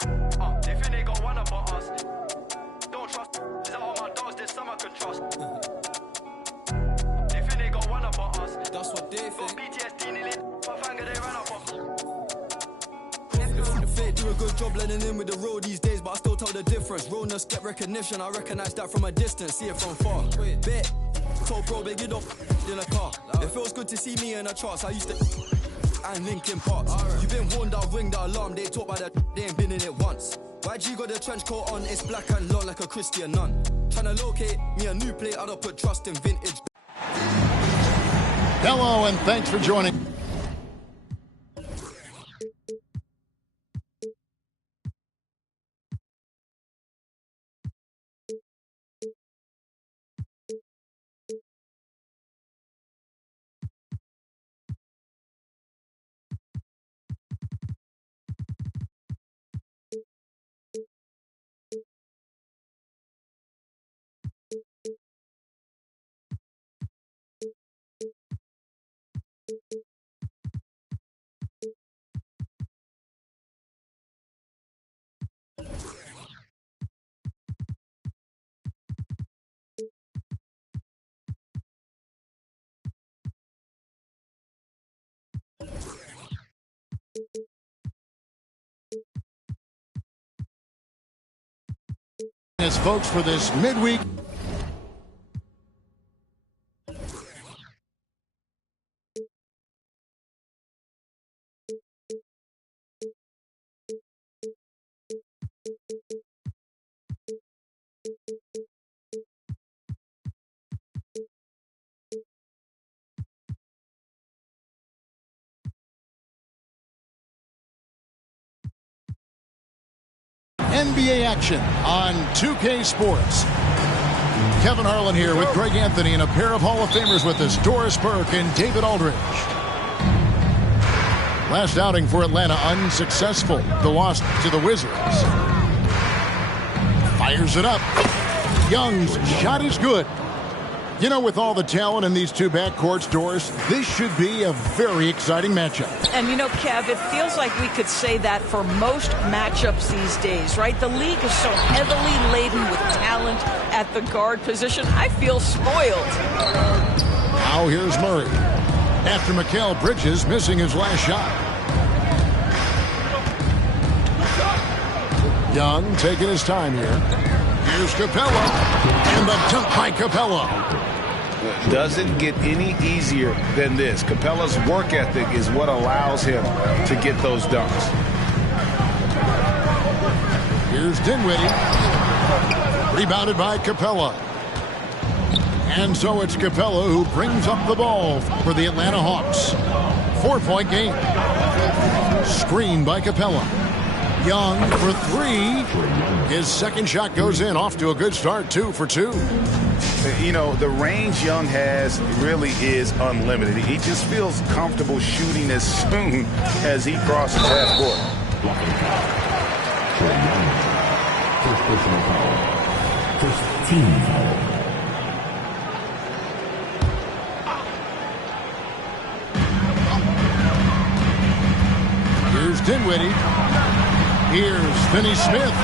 They think they got one about us. Don't trust. Is that all my dogs? There's some I can trust. They think they got one about us. That's what they think. BTSD nearly. But finger they ran up off. The fake do a good job blending in with the road these days, but I still tell the difference. Realness get recognition, I recognize that from a distance, see it from far. Bet, told bro, big it up in a car. It feels good to see me in the charts. I used to and Linkin Parks. You been warned, I'll ring the alarm. They talk about that, they ain't been in it once. YG got the trench coat on, it's black and long like a Christian nun. Tryna locate me a new plate, I don't put trust in vintage. Hello and thanks for joining. As folks for this midweek. NBA action on 2K Sports. Kevin Harlan here with Greg Anthony and a pair of Hall of Famers with us, Doris Burke and David Aldridge. Last outing for Atlanta unsuccessful. The loss to the Wizards. Fires it up. Young's shot is good. You know, with all the talent in these two backcourts, Doris, this should be a very exciting matchup. And you know, Kev, it feels like we could say that for most matchups these days, right? The league is so heavily laden with talent at the guard position. I feel spoiled. Now here's Murray. After Mikal Bridges missing his last shot. Young taking his time here. Here's Capella. And the dunk by Capella. Doesn't get any easier than this. Capella's work ethic is what allows him to get those dunks. Here's Dinwiddie. Rebounded by Capella. And so it's Capella who brings up the ball for the Atlanta Hawks. 4-point game. Screen by Capella. Young for three. His second shot goes in, off to a good start, 2 for 2. You know, the range Young has really is unlimited. He just feels comfortable shooting as soon as he crosses half court. First personal foul. First team foul. Here's Dinwiddie. Here's Finney-Smith.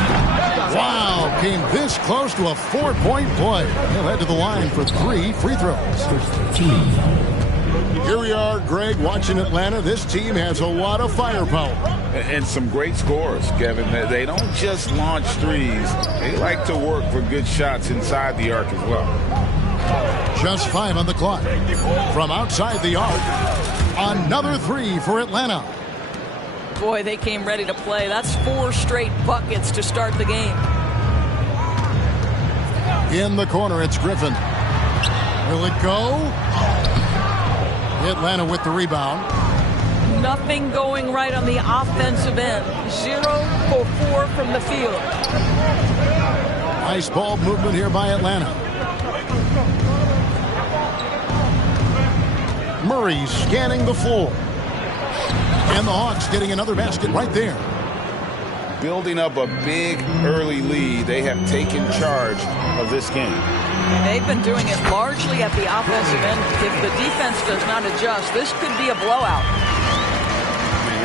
Wow, came this close to a 4-point play. He'll head to the line for 3 free throws. Here we are, Greg, watching Atlanta. This team has a lot of firepower. And some great scores, Kevin. They don't just launch threes. They like to work for good shots inside the arc as well. Just 5 on the clock. From outside the arc, another 3 for Atlanta. Boy, they came ready to play. That's 4 straight buckets to start the game. In the corner, it's Griffin. Will it go? Atlanta with the rebound. Nothing going right on the offensive end. 0 for 4 from the field. Nice ball movement here by Atlanta. Murray scanning the floor. And the Hawks getting another basket right there. Building up a big early lead, they have taken charge of this game. They've been doing it largely at the offensive end. If the defense does not adjust, this could be a blowout.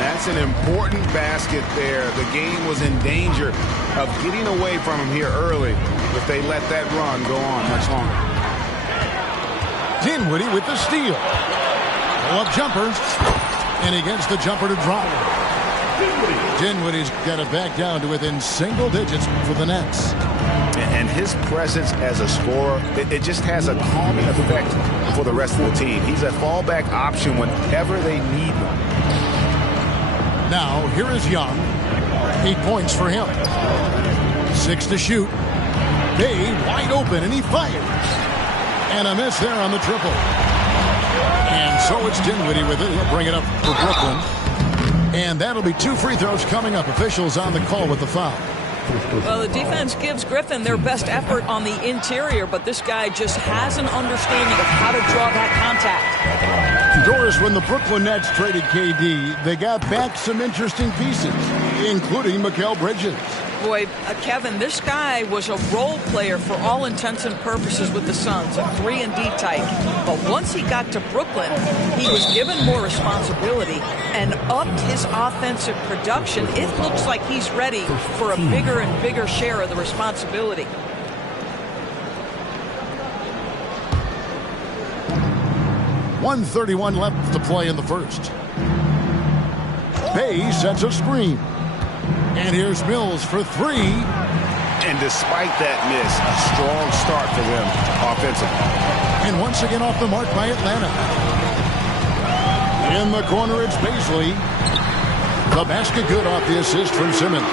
that's an important basket there. The game was in danger of getting away from him here early if they let that run go on much longer. Dinwiddie with the steal. Pull-up jumper. And he gets the jumper to drop. Dinwiddie's got it back down to within single digits for the Nets. And his presence as a scorer, it just has a calming effect for the rest of the team. He's a fallback option whenever they need one. Now, here is Young. 8 points for him. 6 to shoot. Bay wide open, and he fires. And a miss there on the triple. And so it's Dinwiddie with it. He'll bring it up for Brooklyn. And that'll be 2 free throws coming up. Officials on the call with the foul. Well, the defense gives Griffin their best effort on the interior, but this guy just has an understanding of how to draw that contact. Doris, when the Brooklyn Nets traded KD, they got back some interesting pieces, including Mikal Bridges. Boy, Kevin, this guy was a role player for all intents and purposes with the Suns, a 3-and-D type. But once he got to Brooklyn, he was given more responsibility and upped his offensive production. It looks like he's ready for a bigger and bigger share of the responsibility. .131 left to play in the first. Bay sets a screen. And here's Mills for 3. And despite that miss, a strong start for them offensively. And once again off the mark by Atlanta. In the corner, it's Baisley. The basket good off the assist from Simmons.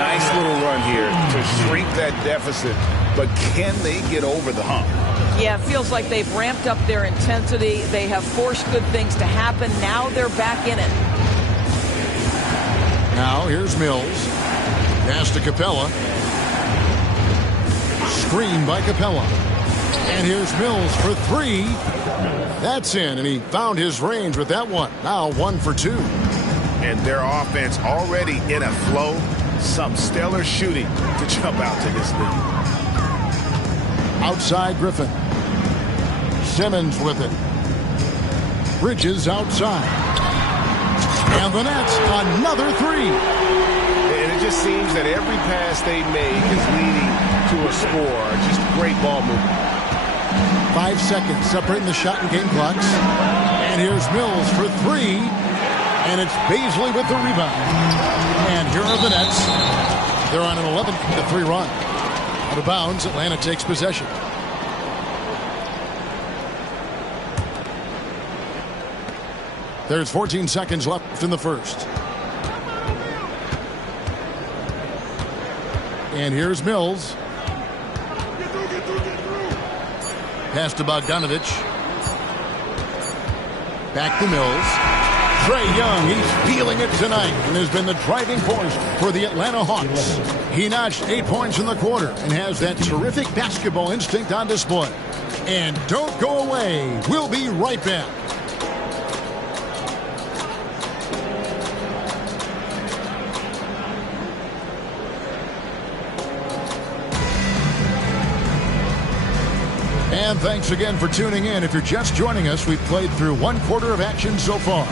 Nice little run here to shrink that deficit, but can they get over the hump? Yeah, it feels like they've ramped up their intensity. They have forced good things to happen. Now they're back in it. Now here's Mills. Pass to Capella. Screen by Capella. And here's Mills for 3. That's in, and he found his range with that one. Now 1 for 2. And their offense already in a flow. Some stellar shooting to jump out to this lead. Outside Griffin. Simmons with it. Bridges outside. And the Nets, another 3. And it just seems that every pass they make is leading to a score. Just great ball movement. 5 seconds separating the shot and game clocks. And here's Mills for 3. And it's Baisley with the rebound. And here are the Nets. They're on an 11-3 run. Out of bounds, Atlanta takes possession. There's 14 seconds left in the first. And here's Mills. Pass to Bogdanovich. Back to Mills. Trae Young, he's feeling it tonight and has been the driving force for the Atlanta Hawks. He notched 8 points in the quarter and has that terrific basketball instinct on display. And don't go away. We'll be right back. And thanks again for tuning in. If you're just joining us, we've played through 1 quarter of action so far.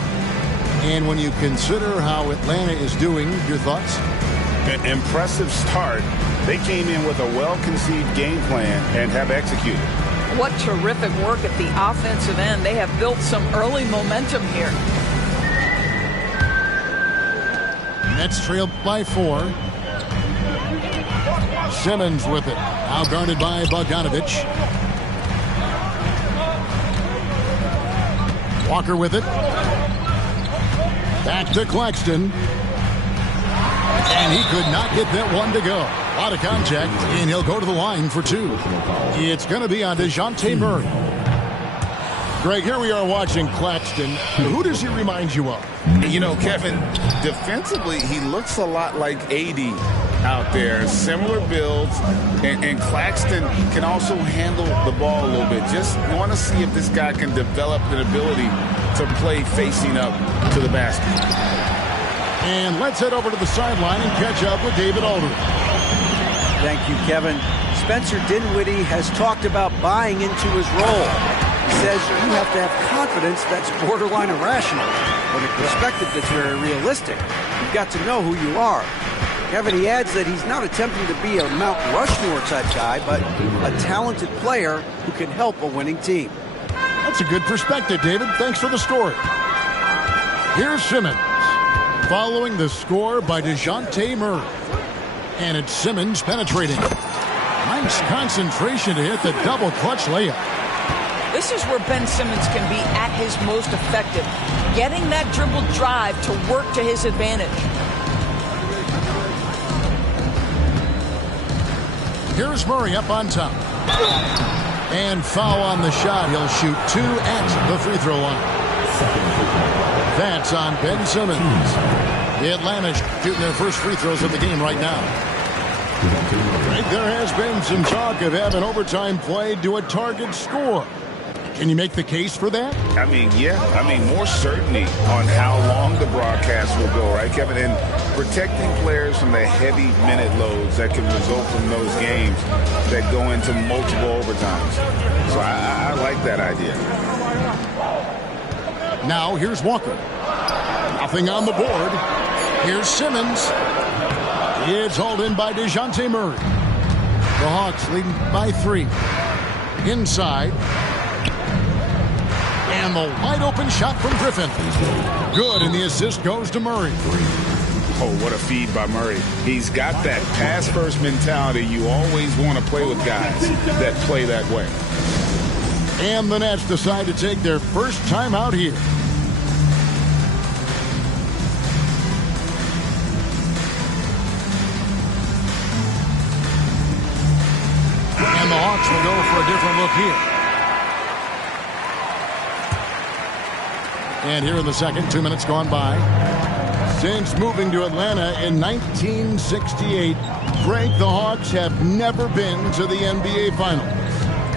And when you consider how Atlanta is doing, your thoughts? An impressive start. They came in with a well-conceived game plan and have executed. What terrific work at the offensive end. They have built some early momentum here. Nets trail by 4. Simmons with it. Now guarded by Bogdanovich. Walker with it. Back to Claxton. And he could not get that one to go. A lot of contact, and he'll go to the line for 2. It's going to be on DeJounte Murray. Greg, here we are watching Claxton. Who does he remind you of? You know, Kevin, defensively, he looks a lot like AD out there. Similar builds, and Claxton can also handle the ball a little bit. Just want to see if this guy can develop an ability to play facing up to the basket. And let's head over to the sideline and catch up with David Aldridge. Thank you, Kevin. Spencer Dinwiddie has talked about buying into his role. says you have to have confidence that's borderline irrational, but a perspective that's very realistic. You've got to know who you are. Kevin, he adds that he's not attempting to be a Mount Rushmore type guy, but a talented player who can help a winning team. That's a good perspective, David. Thanks for the story. Here's Simmons, following the score by DeJounte Murray. And it's Simmons penetrating. Nice concentration to hit the double clutch layup. This is where Ben Simmons can be at his most effective, getting that dribble drive to work to his advantage. Here's Murray up on top. And foul on the shot. He'll shoot 2 at the free throw line. That's on Ben Simmons. The Atlanta shooting their first free throws of the game right now. There has been some talk of having overtime played to a target score. Can you make the case for that? I mean, yeah. I mean, more certainty on how long the broadcast will go, right, Kevin? And protecting players from the heavy minute loads that can result from those games that go into multiple overtimes. So I like that idea. Now here's Walker. Nothing on the board. Here's Simmons. It's hauled in by DeJounte Murray. The Hawks leading by 3. Inside. And the wide open shot from Griffin. Good, and the assist goes to Murray. Oh, what a feed by Murray. He's got that pass-first mentality. You always want to play with guys that play that way. And the Nets decide to take their first time out here. And the Hawks will go for a different look here. And here in the second, 2 minutes gone by. Since moving to Atlanta in 1968, Greg, the Hawks have never been to the NBA Finals.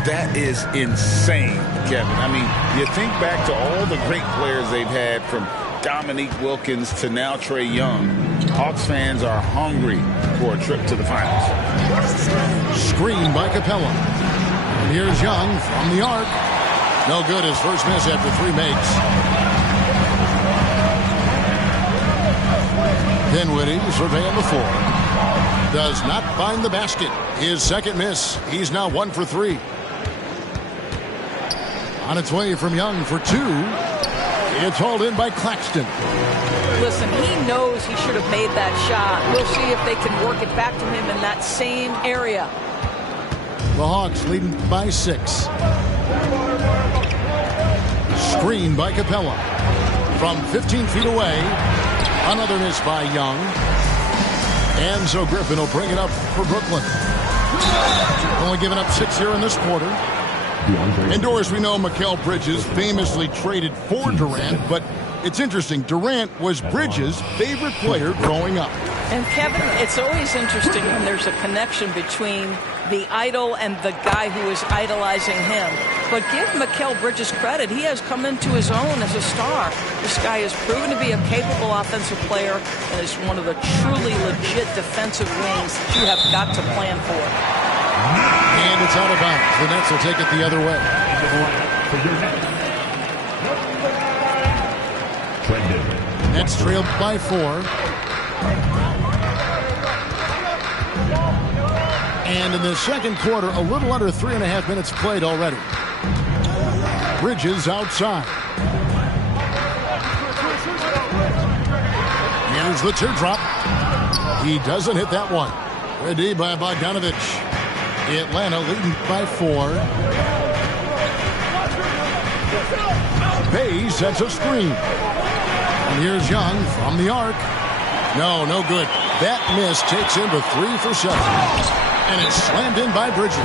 That is insane, Kevin. I mean, you think back to all the great players they've had, from Dominique Wilkins to now Trae Young. Hawks fans are hungry for a trip to the finals. Screen by Capella. And here's Young from the arc. No good. His first miss after 3 makes. Dinwiddie surveying the floor. Does not find the basket. His second miss. He's now 1 for 3. On its way from Young for 2. It's hauled in by Claxton. Listen, he knows he should have made that shot. We'll see if they can work it back to him in that same area. The Hawks leading by 6. Screen by Capella. From 15 feet away. Another miss by Young. And so Griffin will bring it up for Brooklyn. Only giving up 6 here in this quarter. Indoors, we know Mikal Bridges famously traded for Durant, but it's interesting. Durant was Bridges' favorite player growing up. And Kevin, it's always interesting when there's a connection between the idol and the guy who is idolizing him. But give Mikal Bridges credit. He has come into his own as a star. This guy has proven to be a capable offensive player and is one of the truly legit defensive wings that you have got to plan for. And it's out of bounds. The Nets will take it the other way. Nets trailed by 4. And in the second quarter, a little under 3.5 minutes played already. Bridges outside. Here's the teardrop. He doesn't hit that one. Ready by Bogdanovich. Atlanta leading by 4. Bay sets a screen. And here's Young from the arc. No good. That miss takes him to 3 for 7. And it's slammed in by Bridges.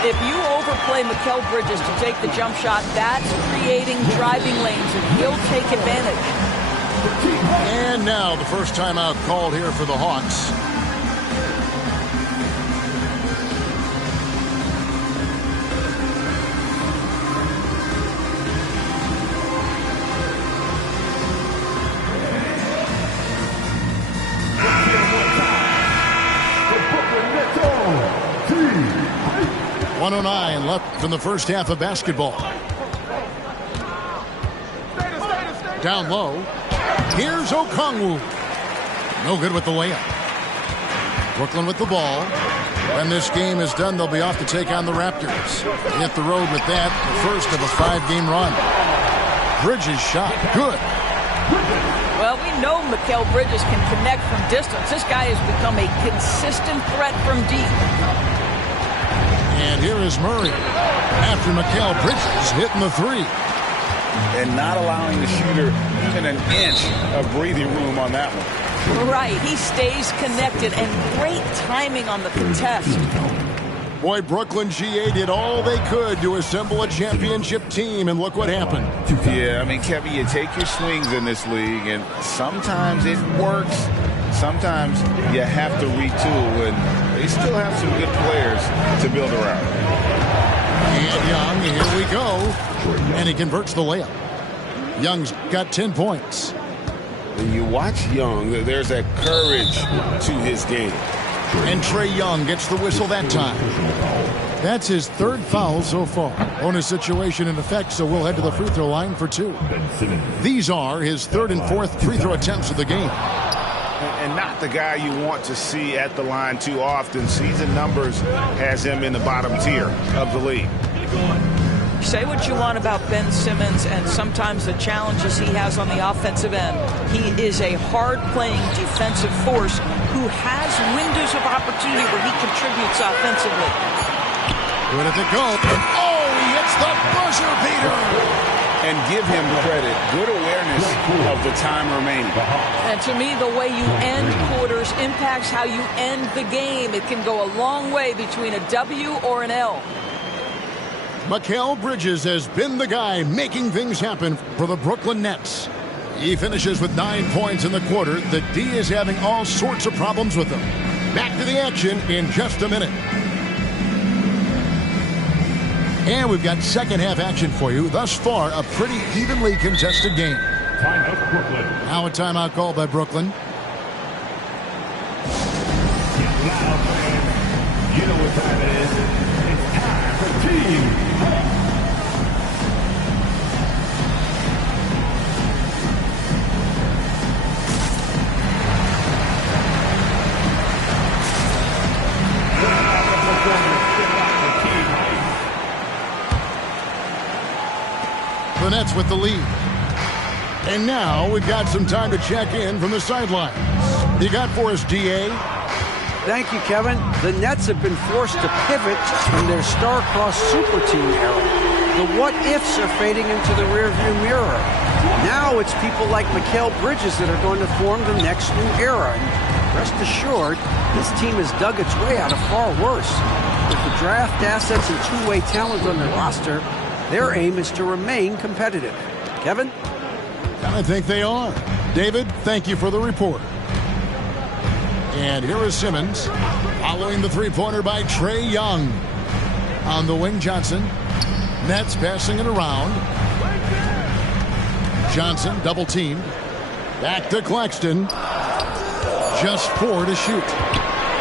If you overplay Mikal Bridges to take the jump shot, that's creating driving lanes, and he'll take advantage. And now the first timeout called here for the Hawks. 1:09 left in the first half of basketball. Down low. Here's Okongwu. No good with the layup. Brooklyn with the ball. When this game is done, they'll be off to take on the Raptors. They hit the road with that, the first of a 5-game run. Bridges shot. Good. Well, we know Mikal Bridges can connect from distance. This guy has become a consistent threat from deep. And here is Murray after Mikal Bridges hitting the three. And not allowing the shooter even an inch of breathing room on that one. Right. He stays connected, and great timing on the contest. Boy, Brooklyn GA did all they could to assemble a championship team, and look what happened. Yeah, I mean, Kevin, you take your swings in this league, and sometimes it works. Sometimes you have to retool, and they still have some good players to build around. And Young, here we go. And he converts the layup. Young's got 10 points. When you watch Young, there's that courage to his game. And Trae Young gets the whistle that time. That's his third foul so far. Bonus situation in effect, so we'll head to the free throw line for 2. These are his third and fourth free throw attempts of the game. And not the guy you want to see at the line too often. Season numbers has him in the bottom tier of the league. Say what you want about Ben Simmons and sometimes the challenges he has on the offensive end. He is a hard-playing defensive force who has windows of opportunity where he contributes offensively. Good at the go. Oh, he hits the buzzer beater. And give him credit. Good awareness of the time remaining. And to me, the way you end quarters impacts how you end the game. It can go a long way between a W or an L. Mikal Bridges has been the guy making things happen for the Brooklyn Nets. He finishes with 9 points in the quarter. The D is having all sorts of problems with him. Back to the action in just a minute. And we've got second half action for you. Thus far, a pretty evenly contested game. Timeout, Brooklyn. Now a timeout call by Brooklyn. Get loud, man. You know what time it is. It's time for team. The Nets with the lead. And now we've got some time to check in from the sidelines. You got for us, DA? Thank you, Kevin. The Nets have been forced to pivot from their star-crossed super team era. The what-ifs are fading into the rearview mirror. Now it's people like Mikal Bridges that are going to form the next new era. And rest assured, this team has dug its way out of far worse. With the draft assets and two-way talent on their roster, their aim is to remain competitive. Kevin? I think they are. David, thank you for the report. And here is Simmons, following the three-pointer by Trae Young. On the wing, Johnson. Nets passing it around. Johnson double-teamed. Back to Claxton. Just 4 to shoot.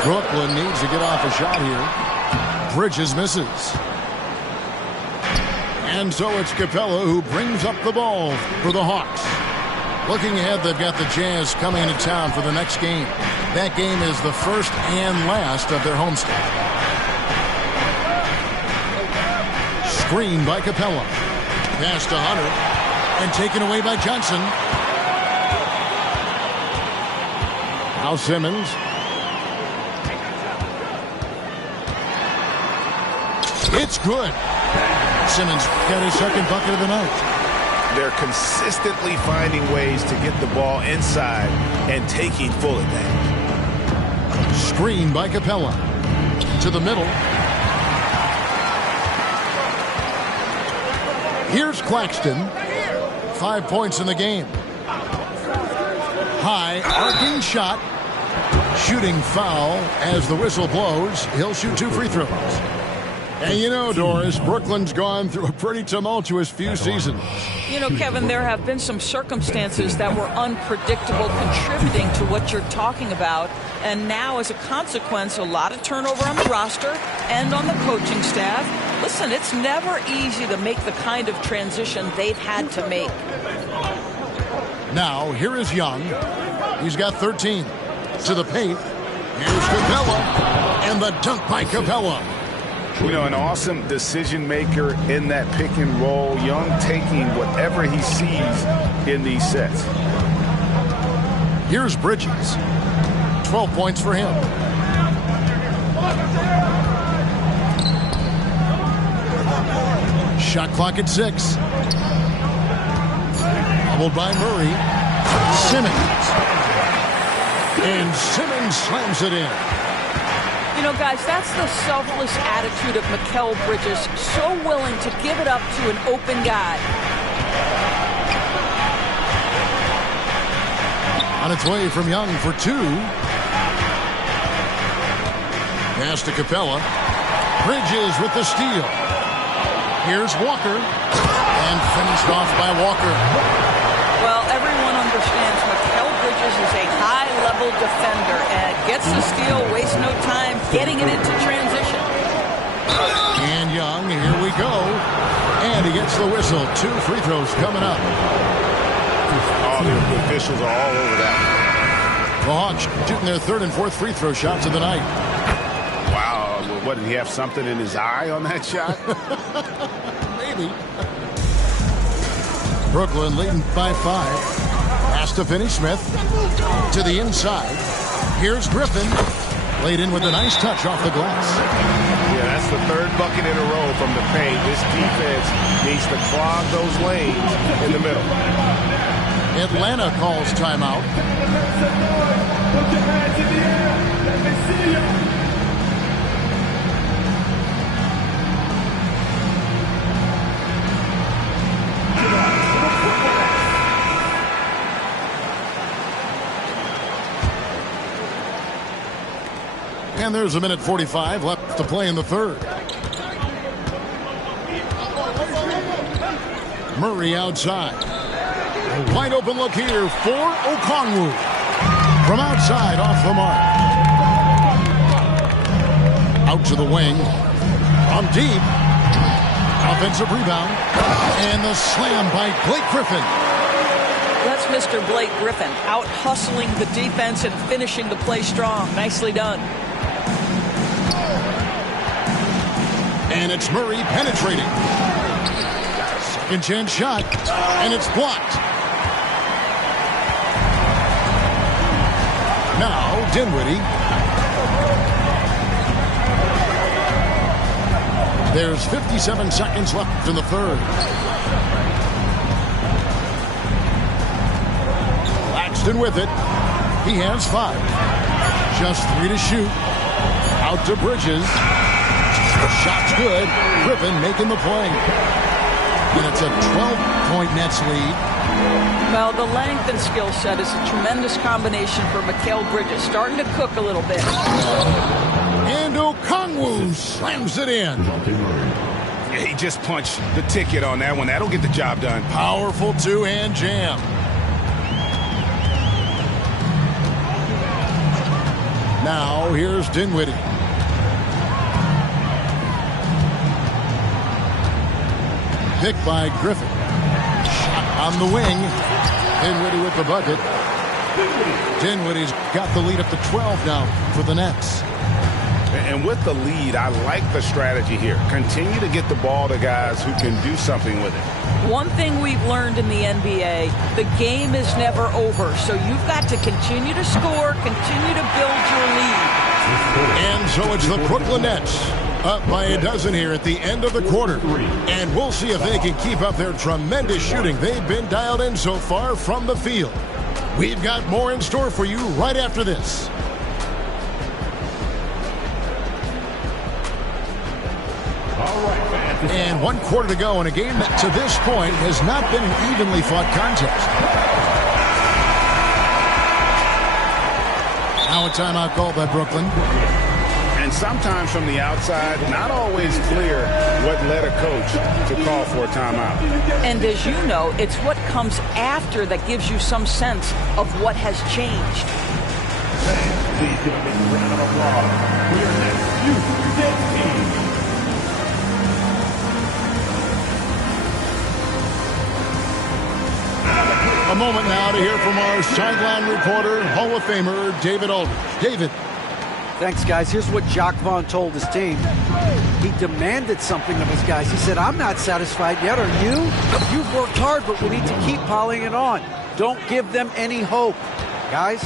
Brooklyn needs to get off a shot here. Bridges misses. And so it's Capella who brings up the ball for the Hawks. Looking ahead, they've got the Jazz coming into town for the next game. That game is the first and last of their homestand. Screen by Capella. Pass to Hunter. And taken away by Johnson. Now Simmons. It's good. Simmons got his second bucket of the night. They're consistently finding ways to get the ball inside and taking full advantage. Screen by Capella. To the middle. Here's Claxton. 5 points in the game. High arcing shot. Shooting foul as the whistle blows. He'll shoot 2 free throws. And you know, Doris, Brooklyn's gone through a pretty tumultuous few seasons. You know, Kevin, there have been some circumstances that were unpredictable contributing to what you're talking about. And now, as a consequence, a lot of turnover on the roster and on the coaching staff. Listen, it's never easy to make the kind of transition they've had to make. Now, here is Young. He's got 13. To the paint. Here's Capella. And the dunk by Capella. You know, an awesome decision maker in that pick and roll. Young taking whatever he sees in these sets. Here's Bridges. 12 points for him. Shot clock at 6. Doubled by Murray. Simmons. And Simmons slams it in. You know, guys, that's the selfless attitude of Mikal Bridges. So willing to give it up to an open guy. On its way from Young for 2. Pass to Capella. Bridges with the steal. Here's Walker. And finished off by Walker. Well, everyone understands Mikal Bridges is a high-level defender and gets the steal, wastes no time getting it into transition. And Young, here we go. And he gets the whistle. 2 free throws coming up. Oh, the officials are all over that. The Hawks shooting their 3rd and 4th free throw shots of the night. Wow, what, did he have something in his eye on that shot? Maybe. Brooklyn leading by 5. Pass to Finney-Smith. To the inside. Here's Griffin. Laid in with a nice touch off the glass. Yeah, that's the 3rd bucket in a row from the paint. This defense needs to clog those lanes in the middle. Atlanta calls timeout. Put your hands in the air. Let me see you. And there's a minute 45 left to play in the 3rd. Murray outside. A wide open look here for Okongwu. From outside, off the mark. Out to the wing. From deep. Offensive rebound. And the slam by Blake Griffin. That's Mr. Blake Griffin, out hustling the defense and finishing the play strong. Nicely done. And it's Murray penetrating. Second chance shot. And it's blocked. Now Dinwiddie. There's 57 seconds left in the 3rd. Laxton with it. He has 5. Just 3 to shoot. Out to Bridges. The shot's good. Griffin making the play. And it's a 12-point Nets lead. Well, the length and skill set is a tremendous combination for Mikal Bridges. Starting to cook a little bit. And Okongwu slams it in. Yeah, he just punched the ticket on that one. That'll get the job done. Powerful 2-hand jam. Now here's Dinwiddie. Picked by Griffin. Shot on the wing. Dinwiddie with the bucket. Dinwiddie's got the lead up to 12 now for the Nets. And with the lead, I like the strategy here. Continue to get the ball to guys who can do something with it. One thing we've learned in the NBA, the game is never over. So you've got to continue to score, continue to build your lead. And so it's the Brooklyn Nets up by a dozen here at the end of the quarter. And we'll see if they can keep up their tremendous shooting they've been dialed in so far from the field. We've got more in store for you right after this. And 1 quarter to go in a game that to this point has not been an evenly fought contest. Now a timeout called by Brooklyn. And sometimes from the outside, not always clear what led a coach to call for a timeout. And as you know, it's what comes after that gives you some sense of what has changed. Please give a big round of applause for your next youth team. A moment now to hear from our sideline reporter, Hall of Famer David Aldridge. David. Thanks, guys. Here's what Jacques Vaughn told his team. He demanded something of his guys. He said, I'm not satisfied yet. Are you? You've worked hard, but we need to keep piling it on. Don't give them any hope. Guys?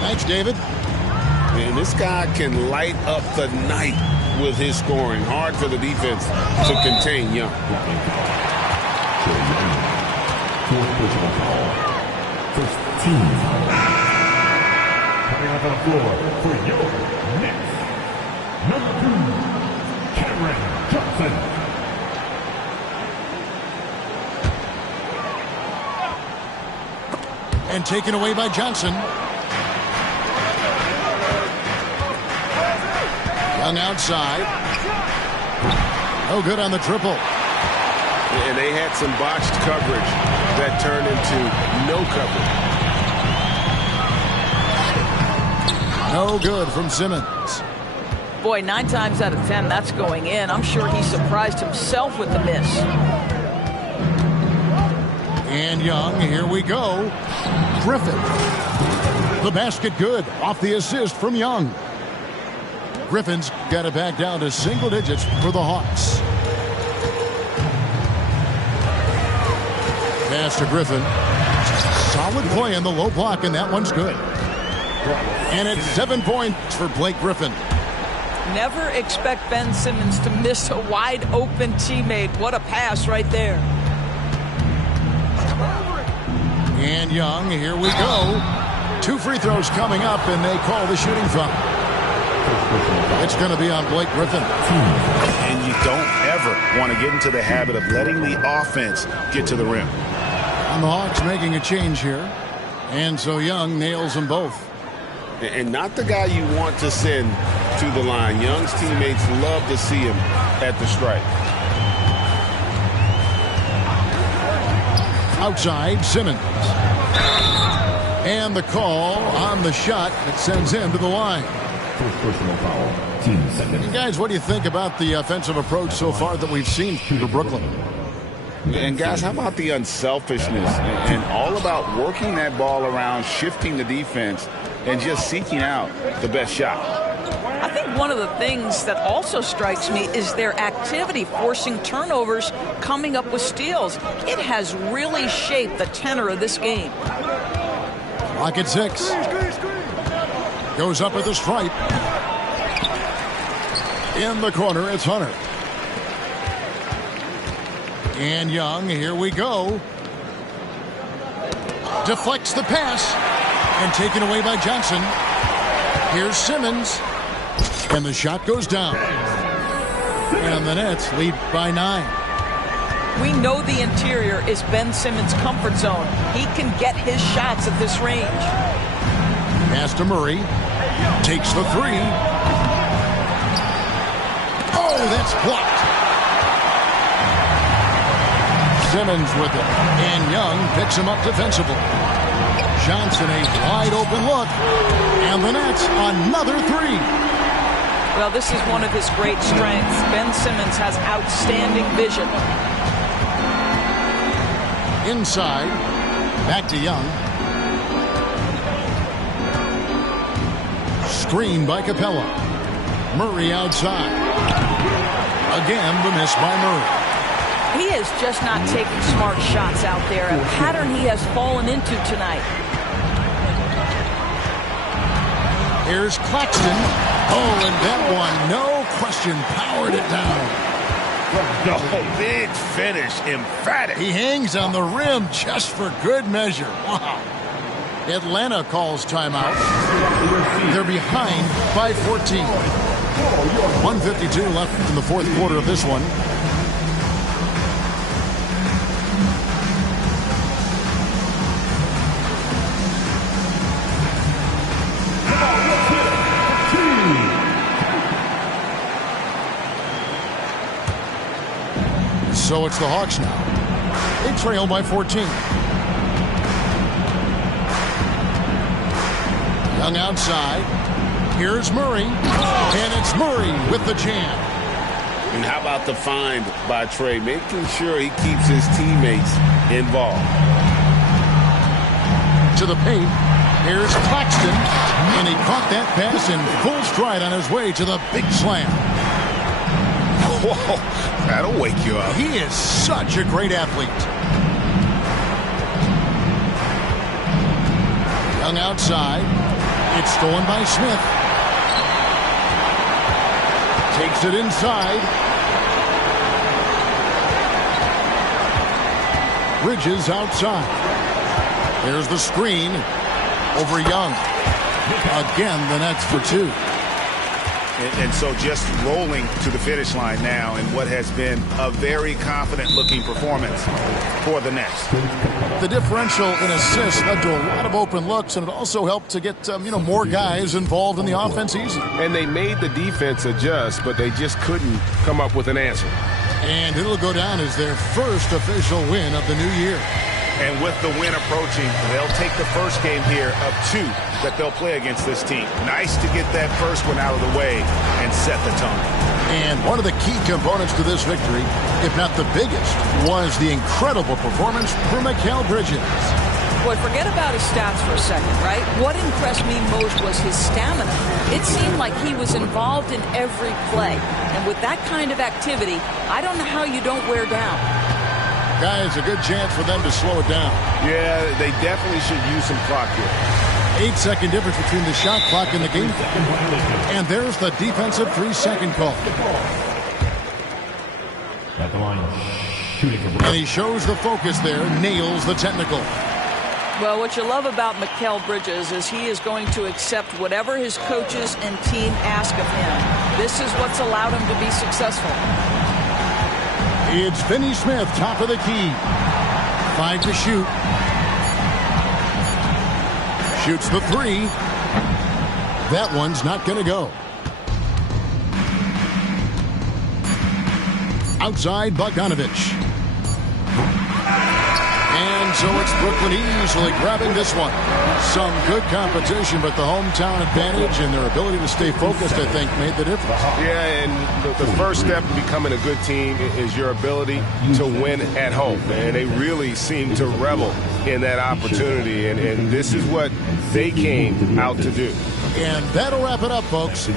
Thanks, David. And this guy can light up the night with his scoring. Hard for the defense to contain Young. Fourth personal foul. First team. Coming up on the floor for your Knicks. Number 2, Cameron Johnson. And taken away by Johnson. Young outside. No good on the triple. And they had some botched coverage that turned into no coverage. No good from Simmons. Boy, 9 times out of 10, that's going in. I'm sure he surprised himself with the miss. And Young, here we go. Griffin. The basket good off the assist from Young. Griffin's got it back down to single digits for the Hawks. Pass to Griffin. Solid play in the low block, and that one's good. And it's 7 points for Blake Griffin. Never expect Ben Simmons to miss a wide-open teammate. What a pass right there. And Young, here we go. 2 free throws coming up, and they call the shooting foul. It's going to be on Blake Griffin. And you don't ever want to get into the habit of letting the offense get to the rim. And the Hawks making a change here. And so Young nails them both. And not the guy you want to send to the line. Young's teammates love to see him at the stripe. Outside, Simmons. And the call on the shot that sends him to the line. First personal foul. Team second. And guys, what do you think about the offensive approach so far that we've seen for Brooklyn? And guys, how about the unselfishness and all about working that ball around, shifting the defense, and just seeking out the best shot? I think one of the things that also strikes me is their activity, forcing turnovers, coming up with steals. It has really shaped the tenor of this game. Clock at 6. Goes up at the stripe. In the corner, it's Hunter. And Young, here we go. Deflects the pass. And taken away by Johnson. Here's Simmons. And the shot goes down. And the Nets lead by 9. We know the interior is Ben Simmons' comfort zone. He can get his shots at this range. Pass to Murray. Takes the 3. Oh, that's blocked. Simmons with it. And Young picks him up defensively. Johnson, a wide open look. And the Nets, another 3. Well, this is one of his great strengths. Ben Simmons has outstanding vision. Inside. Back to Young. Screen by Capella. Murray outside. Again, the miss by Murray. He is just not taking smart shots out there, a pattern he has fallen into tonight. Here's Claxton. Oh, and that one, no question, powered it down. No, big finish, emphatic. He hangs on the rim just for good measure. Wow. Atlanta calls timeout. They're behind by 14. 1:52 left in the fourth quarter of this one. So it's the Hawks now. They trail by 14. Young outside. Here's Murray. And it's Murray with the jam. And how about the find by Trey, making sure he keeps his teammates involved. To the paint. Here's Claxton. And he caught that pass in full stride on his way to the big slam. Whoa, that'll wake you up. He is such a great athlete. Young outside. It's stolen by Smith. Takes it inside. Bridges outside. There's the screen over Young. Again, the Nets for two. And so just rolling to the finish line now in what has been a very confident-looking performance for the Nets. The differential in assists led to a lot of open looks, and it also helped to get more guys involved in the offense easy. And they made the defense adjust, but they just couldn't come up with an answer. And it'll go down as their first official win of the new year. And with the win approaching, they'll take the first game here of two that they'll play against this team. Nice to get that first one out of the way and set the tone. And one of the key components to this victory, if not the biggest, was the incredible performance from Mikal Bridges. Boy, forget about his stats for a second, right? What impressed me most was his stamina. It seemed like he was involved in every play. And with that kind of activity, I don't know how you don't wear down. Guys, a good chance for them to slow it down. Yeah, they definitely should use some clock here. 8-second difference between the shot clock and the game. And there's the defensive 3-second call. At the line, shooting for And he shows the focus there, nails the technical. Well, what you love about Mikal Bridges is he is going to accept whatever his coaches and team ask of him. This is what's allowed him to be successful. It's Finney Smith, top of the key. 5 to shoot. Shoots the 3. That one's not going to go. Outside, Bogdanovich. And so it's Brooklyn easily grabbing this one. Some good competition, but the hometown advantage and their ability to stay focused, I think, made the difference. Yeah, and the first step in becoming a good team is your ability to win at home. And they really seem to revel in that opportunity, and this is what they came out to do. And that'll wrap it up, folks.